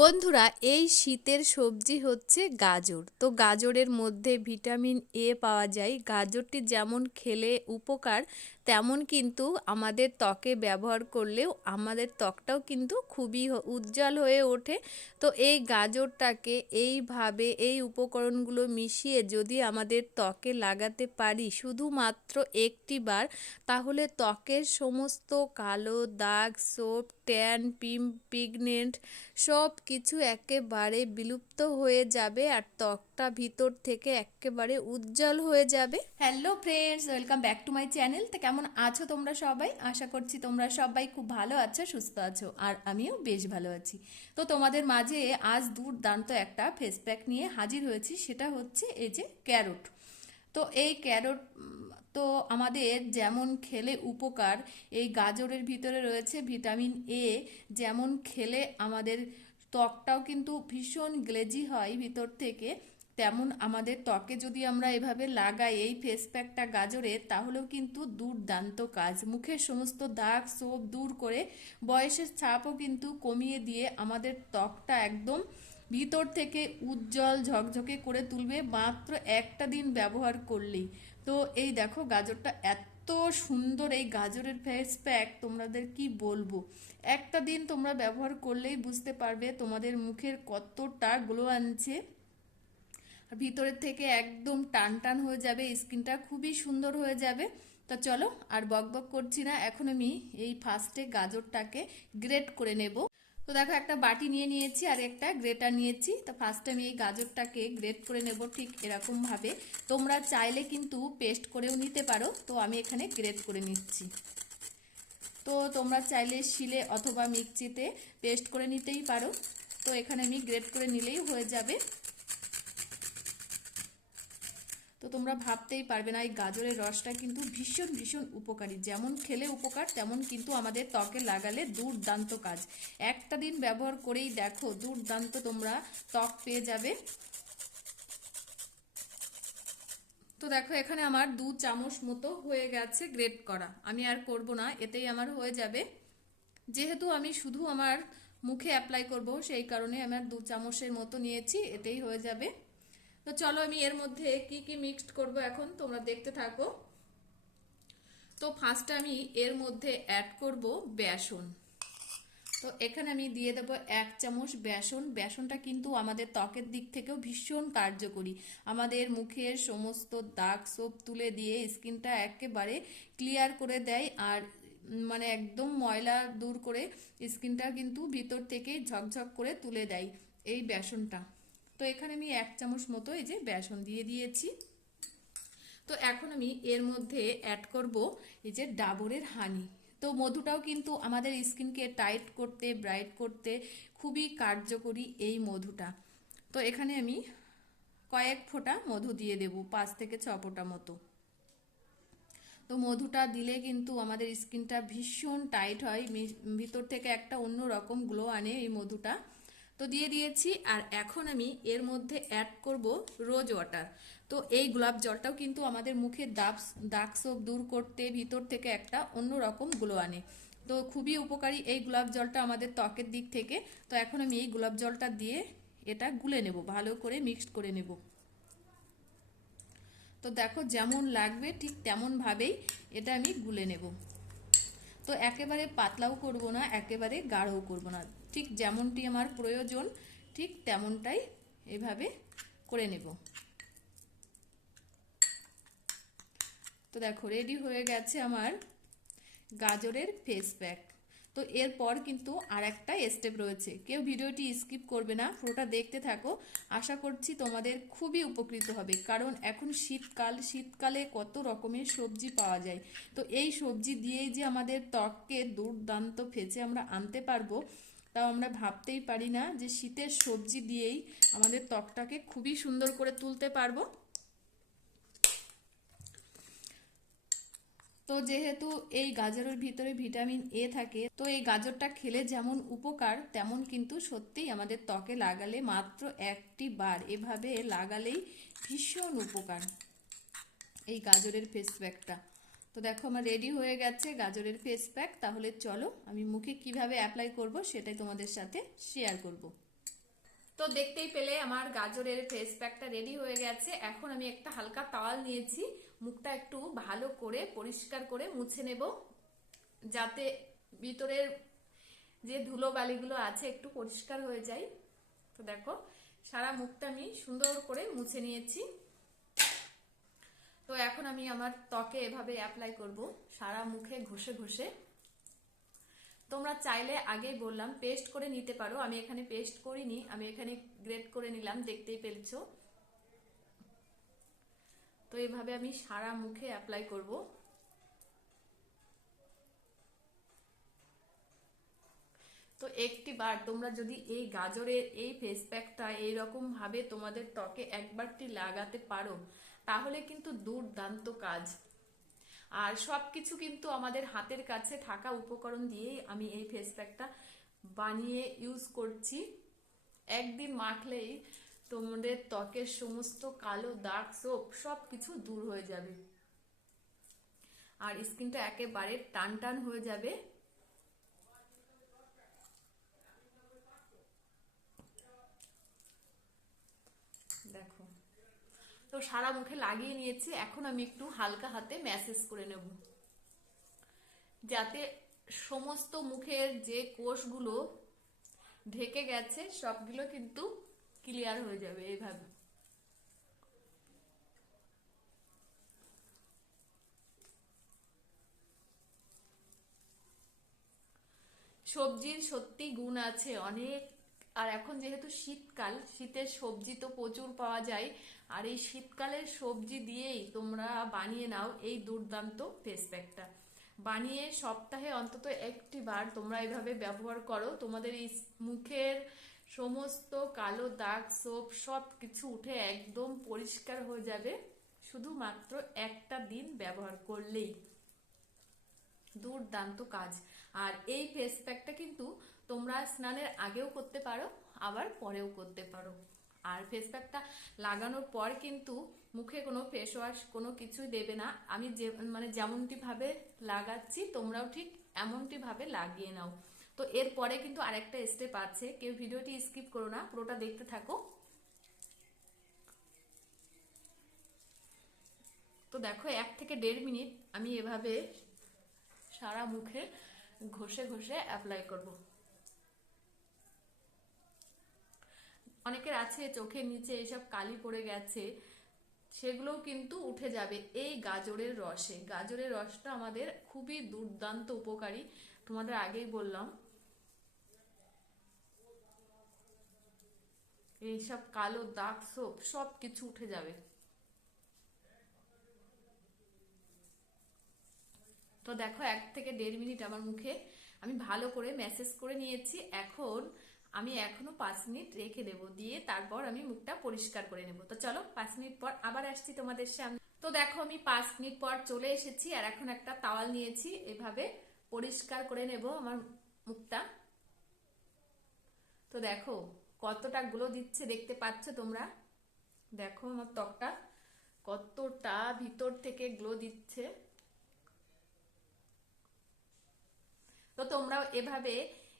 বন্ধুরা, এই শীতের সবজি হচ্ছে গাজর। তো গাজরের মধ্যে ভিটামিন এ পাওয়া যায়। গাজরটি যেমন খেলে উপকার, তেমন কিন্তু আমাদের ত্বকে ব্যবহার করলেও আমাদের ত্বকটাও কিন্তু খুবই উজ্জ্বল হয়ে ওঠে। তো এই গাজরটাকে এইভাবে, এই উপকরণগুলো মিশিয়ে যদি আমাদের ত্বকে লাগাতে পারি শুধুমাত্র একটি বার তাহলে ত্বকের সমস্ত কালো দাগ, সোপ, ট্যান, পিম, পিগনেন্ট সব কিছু একেবারে বিলুপ্ত হয়ে যাবে আর ত্বকটা ভিতর থেকে একেবারে উজ্জ্বল হয়ে যাবে। Hello friends welcome back to my channel তো কেমন আছো তোমরা সবাই? আশা করছি তোমরা সবাই খুব ভালো আছো, সুস্থ আছো, আর আমিও বেশ ভালো আছি। তো তোমাদের মাঝে আজ দুর্দান্ত একটা ফেস প্যাক নিয়ে হাজির হয়েছি, সেটা হচ্ছে এই যে ক্যারোট তো এই ক্যারোট তো আমাদের যেমন খেলে উপকার, এই গাজরের ভিতরে রয়েছে ভিটামিন এ যেমন খেলে আমাদের ত্বকটাও কিন্তু ভীষণ গ্লেজি হয় ভিতর থেকে। তেমন আমাদের ত্বকে যদি আমরা এভাবে লাগাই এই ফেস প্যাকটা গাজরের, তাহলেও কিন্তু দুর্দান্ত কাজ। মুখের সমস্ত দাগ সোপ দূর করে বয়সের ছাপও কিন্তু কমিয়ে দিয়ে আমাদের ত্বকটা একদম ভিতর থেকে উজ্জ্বল ঝকঝকে করে তুলবে। মাত্র একটা দিন ব্যবহার করলেই। তো এই দেখো, গাজরটা এত সুন্দর এই গাজরের ফেস প্যাক তোমাদের কি বলব? একটা দিন তোমরা ব্যবহার করলেই বুঝতে পারবে তোমাদের মুখের কতটা গ্লো আনছে। ভিতরের থেকে একদম টান টান হয়ে যাবে, স্কিনটা খুবই সুন্দর হয়ে যাবে। তো চলো আর বক বক করছি না, এখন আমি এই ফার্স্টে গাজরটাকে গ্রেট করে নেব। তো দেখো, একটা বাটি নিয়ে নিয়েছি আর একটা গ্রেটার নিয়েছি। তো ফার্স্ট আমি এই গাজরটাকে গ্রেট করে নেব ঠিক এরকমভাবে। তোমরা চাইলে কিন্তু পেস্ট করেও নিতে পারো। তো আমি এখানে গ্রেট করে নিচ্ছি। তো তোমরা চাইলে শিলে অথবা মিক্সিতে পেস্ট করে নিতেই পারো। তো এখানে আমি গ্রেট করে নিলেই হয়ে যাবে। তো তোমরা ভাবতেই পারবে না, এই গাজরের রসটা কিন্তু ভীষণ ভীষণ উপকারী। যেমন খেলে উপকার, তেমন কিন্তু আমাদের ত্বকে লাগালে দুর্দান্ত কাজ। একটা দিন ব্যবহার করেই দেখো দুর্দান্ত তোমরা ত্বক পেয়ে যাবে। তো দেখো এখানে আমার দু চামচ মতো হয়ে গেছে গ্রেট করা। আমি আর করব না, এতেই আমার হয়ে যাবে। যেহেতু আমি শুধু আমার মুখে অ্যাপ্লাই করব, সেই কারণে আমার দু চামচের মতো নিয়েছি, এতেই হয়ে যাবে। তো চলো আমি এর মধ্যে কি কি মিক্সড করব এখন, তোমরা দেখতে থাকো। তো ফার্স্টে আমি এর মধ্যে অ্যাড করব বেসন। তো এখানে আমি দিয়ে দেবো এক চামচ বেসন। বেসনটা কিন্তু আমাদের ত্বকের দিক থেকেও ভীষণ কার্যকরী। আমাদের মুখের সমস্ত দাগ সোপ তুলে দিয়ে স্কিনটা একেবারে ক্লিয়ার করে দেয় আর মানে একদম ময়লা দূর করে স্কিনটা কিন্তু ভিতর থেকে ঝকঝক করে তুলে দেয় এই বেসনটা। তো এখানে আমি এক চামচ মতো এই যে বেসন দিয়ে দিয়েছি। তো এখন আমি এর মধ্যে অ্যাড করব এই যে ডাবরের হানি। তো মধুটাও কিন্তু আমাদের স্কিনকে টাইট করতে ব্রাইট করতে খুবই কার্যকরী এই মধুটা। তো এখানে আমি কয়েক ফোঁটা মধু দিয়ে দেব, পাঁচ থেকে ছ ফোঁটা মতো। তো মধুটা দিলে কিন্তু আমাদের স্কিনটা ভীষণ টাইট হয় ভিতর থেকে একটা অন্য রকম গ্লো আনে এই মধুটা। তো দিয়ে দিয়েছি, আর এখন আমি এর মধ্যে অ্যাড করব রোজ ওয়াটার তো এই গোলাপ জলটাও কিন্তু আমাদের মুখে দাগ দাগ সোপ দূর করতে, ভিতর থেকে একটা অন্য রকম গ্লো আনে। তো খুবই উপকারী এই গোলাপ জলটা আমাদের ত্বকের দিক থেকে। তো এখন আমি এই গোলাপ জলটা দিয়ে এটা গুলে নেব, ভালো করে মিক্সড করে নেব। তো দেখো যেমন লাগবে ঠিক তেমন ভাবেই এটা আমি গুলে নেব। তো একেবারে পাতলাও করব না, একেবারে গাঢ়ও করব না। ঠিক যেমনটি আমার প্রয়োজন, ঠিক তেমনটাই এভাবে করে নেব। তো দেখো রেডি হয়ে গেছে আমার গাজরের ফেস প্যাক তো এরপর কিন্তু আর একটা স্টেপ রয়েছে। কেউ ভিডিওটি স্কিপ করবে না, পুরোটা দেখতে থাকো। আশা করছি তোমাদের খুবই উপকৃত হবে, কারণ এখন শীতকাল, শীতকালে কত রকমের সবজি পাওয়া যায়। তো এই সবজি দিয়েই যে আমাদের ত্বককে দুর্দান্ত ফেচে আমরা আনতে পারব তাও আমরা ভাবতেই পারি না যে শীতের সবজি দিয়েই আমাদের ত্বকটাকে খুবই সুন্দর করে তুলতে পারব। তো যেহেতু এই গাজরের ভিতরে ভিটামিন এ থাকে, তো এই গাজরটা খেলে যেমন উপকার, তেমন কিন্তু সত্যিই আমাদের ত্বকে লাগালে মাত্র একটি বার এভাবে লাগালেই ভীষণ উপকার এই গাজরের ফেস প্যাকটা তো দেখো আমার রেডি হয়ে গেছে গাজরের ফেস প্যাক তাহলে চলো, আমি মুখে কীভাবে অ্যাপ্লাই করব সেটাই তোমাদের সাথে শেয়ার করব। তো দেখতেই পেলে আমার গাজরের ফেস প্যাকটা রেডি হয়ে গেছে। এখন আমি একটা হালকা তাওয়াল নিয়েছি, মুখটা একটু ভালো করে পরিষ্কার করে মুছে নেব। যাতে ভিতরের যে ধুলো বালিগুলো আছে একটু পরিষ্কার হয়ে যায়। তো দেখো, সারা মুখটা আমি সুন্দর করে মুছে নিয়েছি। তো এখন আমি আমার ত্বকে এভাবে অ্যাপ্লাই করব। সারা মুখে ঘষে ঘষে। তোমরা চাইলে আগেই বললাম পেস্ট করে নিতে পারো। আমি এখানে পেস্ট করিনি, আমি এখানে গ্রেট করে নিলাম, দেখতেই পেরেছ। তো এভাবে আমি সারা মুখে অ্যাপ্লাই করব। তো একটি বার তোমরা যদি এই গাজরের এই ফেস প্যাকটা এইরকম ভাবে তোমাদের ত্বকে একবারটি লাগাতে পারো তাহলে কিন্তু দুর্দান্ত কাজ। আর সব কিছু কিন্তু আমাদের হাতের কাছে থাকা উপকরণ দিয়েই আমি এই ফেস প্যাকটা বানিয়ে ইউজ করছি। একদিন মাখলেই তোমাদের ত্বকের সমস্ত কালো দাগ সোপ সব কিছু দূর হয়ে যাবে। আর স্কিনটা একেবারে টান টান হয়ে যাবে দেখো তো সারা মুখে লাগিয়ে নিয়েছি। এখন আমি একটু হালকা হাতে ম্যাসেজ করে নেব। যাতে সমস্ত মুখের যে কোষগুলো ঢেকে গেছে, সবগুলো কিন্তু ক্লিয়ার হয়ে যাবে এইভাবে সবজির সত্যি গুণ আছে, অনেক আর এখন যেহেতু শীতকাল, শীতের সবজি তো প্রচুর পাওয়া যায়, আর এই শীতকালের সবজি দিয়েই তোমরা বানিয়ে নাও এই দুর্দান্ত ফেস প্যাকটা বানিয়ে সপ্তাহে অন্তত একটি বার তোমরা এভাবে ব্যবহার করো। তোমাদের এই মুখের সমস্ত কালো দাগ সোপ সব কিছু উঠে একদম পরিষ্কার হয়ে যাবে। শুধুমাত্র একটা দিন ব্যবহার করলেই। দুর্দান্ত কাজ। আর এই ফেস প্যাকটা কিন্তু তোমরা স্নানের আগেও করতে পারো, আবার পরেও করতে পারো। আর ফেস প্যাকটা লাগানোর পর কিন্তু মুখে কোনো ফেস ওয়াশ কোনো কিছুই দেবে না। আমি যে মানে যেমনটি ভাবে লাগাচ্ছি, তোমরাও ঠিক এমনটি ভাবে লাগিয়ে নাও। তো এরপরে কিন্তু আরেকটা স্টেপ আছে। কেউ ভিডিওটি স্কিপ করো না, পুরোটা দেখতে থাকো। তো দেখো, এক থেকে দেড় মিনিট আমি এভাবে সারা মুখে ঘষে ঘষে অ্যাপ্লাই করব। অনেকের আছে চোখের নিচে এসব কালি পড়ে গেছে, সেগুলোও কিন্তু উঠে যাবে এই গাজরের রসে। গাজরের রসটা আমাদের খুবই দুর্দান্ত উপকারী। তোমাদের আগেই বললাম। এইসব কালো দাগ সোপ সব কিছু উঠে যাবে। তো দেখো, এক থেকে দেড় মিনিট আমার মুখে। আমি ভালো করে ম্যাসেজ করে নিয়েছি। এখন আমি এখনও পাঁচ মিনিট রেখে দেবো, দিয়ে তারপর আমি মুখটা পরিষ্কার করে নেব। তো চলো, পাঁচ মিনিট পর আবার আসছি তোমাদের সামনে। তো দেখো, আমি পাঁচ মিনিট পর চলে এসেছি, আর এখন একটা তাওয়াল নিয়েছি, এভাবে পরিষ্কার করে নেব আমার মুখটা। তো দেখো, কতটা গুলো দিচ্ছে দেখতে পাচ্ছ তোমরা? দেখো আমার ত্বকটা কতটা ভিতর থেকে গ্লো দিচ্ছে। তো তোমরাও এভাবে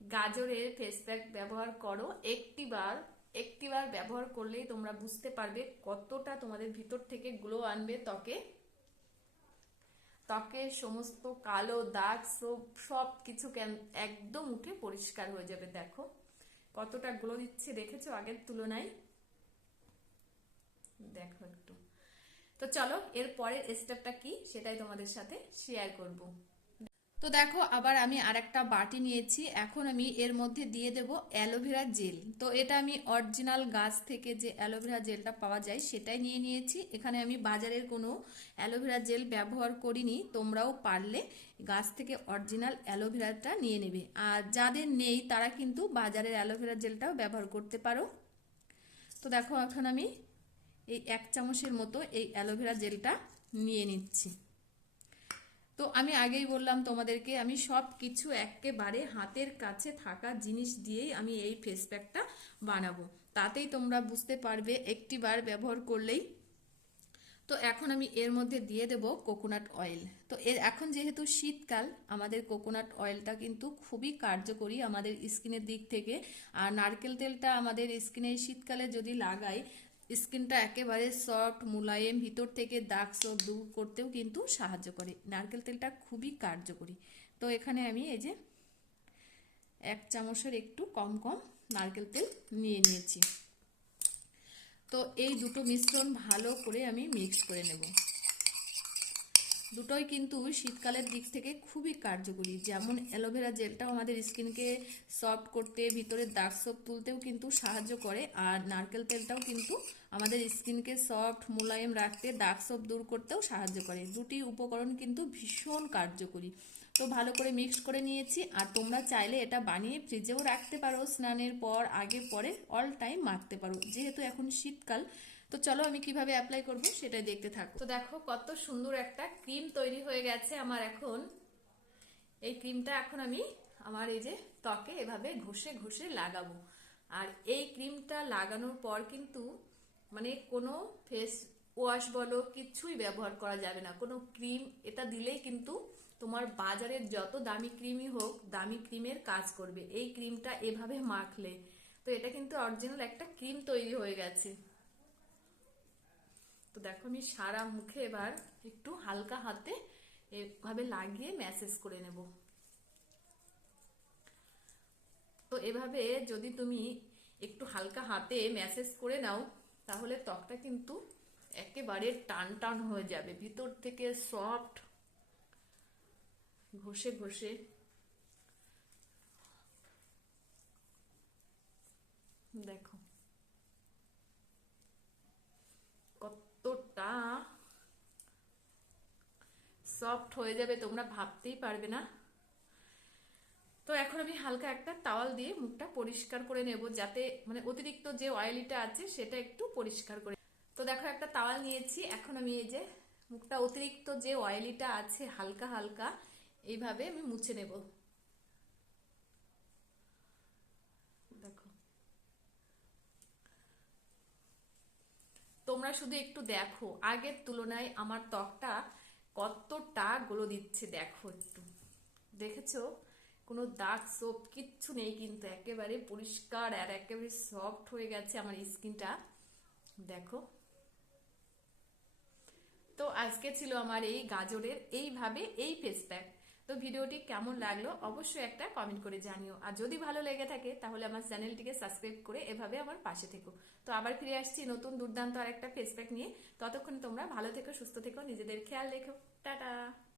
গাজরের ফেস প্যাক ব্যবহার করো। একটিবার একটিবার ব্যবহার করলেই তোমরা বুঝতে পারবে কতটা তোমাদের ভিতর থেকে গ্লো আনবে ত্বকে। ত্বকের সমস্ত কালো দাগ সব কিছু একদম উঠে পরিষ্কার হয়ে যাবে, দেখো। কতটা গ্লো দিচ্ছে দেখেছ আগের তুলনায়? দেখো একটু। তো চলো এর পরের স্টেপটা কি সেটাই তোমাদের সাথে শেয়ার করব। তো দেখো, আবার আমি আরেকটা বাটি নিয়েছি। এখন আমি এর মধ্যে দিয়ে দেব অ্যালোভেরা জেল। তো এটা আমি অরিজিনাল গাছ থেকে যে অ্যালোভেরা জেলটা পাওয়া যায় সেটাই নিয়ে নিয়েছি। এখানে আমি বাজারের কোনো অ্যালোভেরা জেল ব্যবহার করিনি। তোমরাও পারলে গাছ থেকে অরিজিনাল অ্যালোভেরাটা নিয়ে নেবে। আর যাদের নেই, তারা কিন্তু বাজারের অ্যালোভেরা জেলটাও ব্যবহার করতে পারো। তো দেখো, এখন আমি এই এক চামচের মতো এই অ্যালোভেরা জেলটা নিয়ে নিচ্ছি। তো আমি আগেই বললাম তোমাদেরকে, আমি সব কিছু একেবারে হাতের কাছে থাকা জিনিস দিয়েই আমি এই ফেস প্যাকটা বানাবো। তাতেই তোমরা বুঝতে পারবে একটি বার ব্যবহার করলেই। তো এখন আমি এর মধ্যে দিয়ে দেব কোকোনাট অয়েল তো এর এখন যেহেতু শীতকাল, আমাদের কোকোনাট অয়েলটা কিন্তু খুবই কার্যকরী আমাদের স্কিনের দিক থেকে। আর নারকেল তেলটা আমাদের স্কিনে শীতকালে যদি লাগাই স্কিনটা একেবারে সফট, মোলায়েম, ভিতর থেকে দাগ সব দূর করতেও কিন্তু সাহায্য করে। নারকেল তেলটা খুবই কার্যকরী। তো এখানে আমি এই যে এক চামচের একটু কম কম নারকেল তেল নিয়ে নিয়েছি। তো এই দুটো মিশ্রণ ভালো করে আমি মিক্স করে নেব। দুটোই কিন্তু শীতকালের দিক থেকে খুবই কার্যকরী। যেমন অ্যালোভেরা জেলটাও আমাদের স্কিনকে সফট করতে, ভিতরে দাগ সব তুলতেও কিন্তু সাহায্য করে, আর নারকেল তেলটাও কিন্তু আমাদের স্কিনকে সফট, মোলায়েম রাখতে দাগ সব দূর করতেও সাহায্য করে। দুটি উপকরণ কিন্তু ভীষণ কার্যকরী। তো ভালো করে মিক্স করে নিয়েছি, আর তোমরা চাইলে এটা বানিয়ে ফ্রিজেও রাখতে পারো, স্নানের পর, আগে পরে অল টাইম মাখতে পারো। যেহেতু এখন শীতকাল তো চলো আমি কীভাবে অ্যাপ্লাই করব সেটাই দেখতে থাকো। তো দেখো কত সুন্দর একটা ক্রিম তৈরি হয়ে গেছে আমার এখন। এই ক্রিমটা এখন আমি আমার এই যে ত্বকে এভাবে ঘষে ঘষে লাগাবো। আর এই ক্রিমটা লাগানোর পর কিন্তু মানে কোনো ফেস ওয়াশ বলো, কিছুই ব্যবহার করা যাবে না। কোনো ক্রিম এটা দিলেই কিন্তু তোমার বাজারের যত দামি ক্রিমই হোক, দামি ক্রিমের কাজ করবে। এই ক্রিমটা এভাবে মাখলে। তো এটা কিন্তু অরিজিনাল একটা ক্রিম তৈরি হয়ে গেছে। তো দেখো আমি সারা মুখে এবার একটু হালকা হাতে এভাবে লাগিয়ে ম্যাসেজ করে নেব। তো এভাবে যদি তুমি একটু হালকা হাতে ম্যাসেজ করে নাও, তাহলে ত্বকটা কিন্তু একেবারে টান টান হয়ে যাবে। ভিতর থেকে সফট ঘষে ঘষে দেখো। কতটা সফট হয়ে যাবে, তোমরা ভাবতেই পারবে না। তো এখন আমি হালকা একটা তাওয়াল দিয়ে মুখটা পরিষ্কার করে নেব, যাতে মানে অতিরিক্ত যে অয়েলিটা আছে, সেটা একটু পরিষ্কার করে তো দেখো একটা তাওয়াল নিয়েছি, এখন আমি এই যে মুখটা অতিরিক্ত যে অয়েলিটা আছে, হালকা হালকা, এইভাবে আমি মুছে নেব দেখো তোমরা শুধু একটু দেখো। আগের তুলনায় আমার ত্বকটা কতটা গ্লো দিচ্ছে দেখো একটু। দেখেছ? কোনো দাগ সোপ কিচ্ছু নেই কিন্তু একেবারে পরিষ্কার আর একেবারে সফট হয়ে গেছে আমার স্কিনটা। দেখো। তো আজকে ছিল আমার এই গাজরের, এইভাবে এই ফেস প্যাক তো ভিডিওটি কেমন লাগল অবশ্যই একটা কমেন্ট করে জানিও। আর যদি ভালো লেগে থাকে, তাহলে আমার চ্যানেলটিকে সাবস্ক্রাইব করে এভাবে আমার পাশে থেকো। তো আবার ফিরে আসছি নতুন দুর্দান্ত আর একটা ফেসপ্যাক নিয়ে। ততক্ষণ তোমরা ভালো থেকো, সুস্থ থেকো, নিজেদের খেয়াল রেখো। টাটা!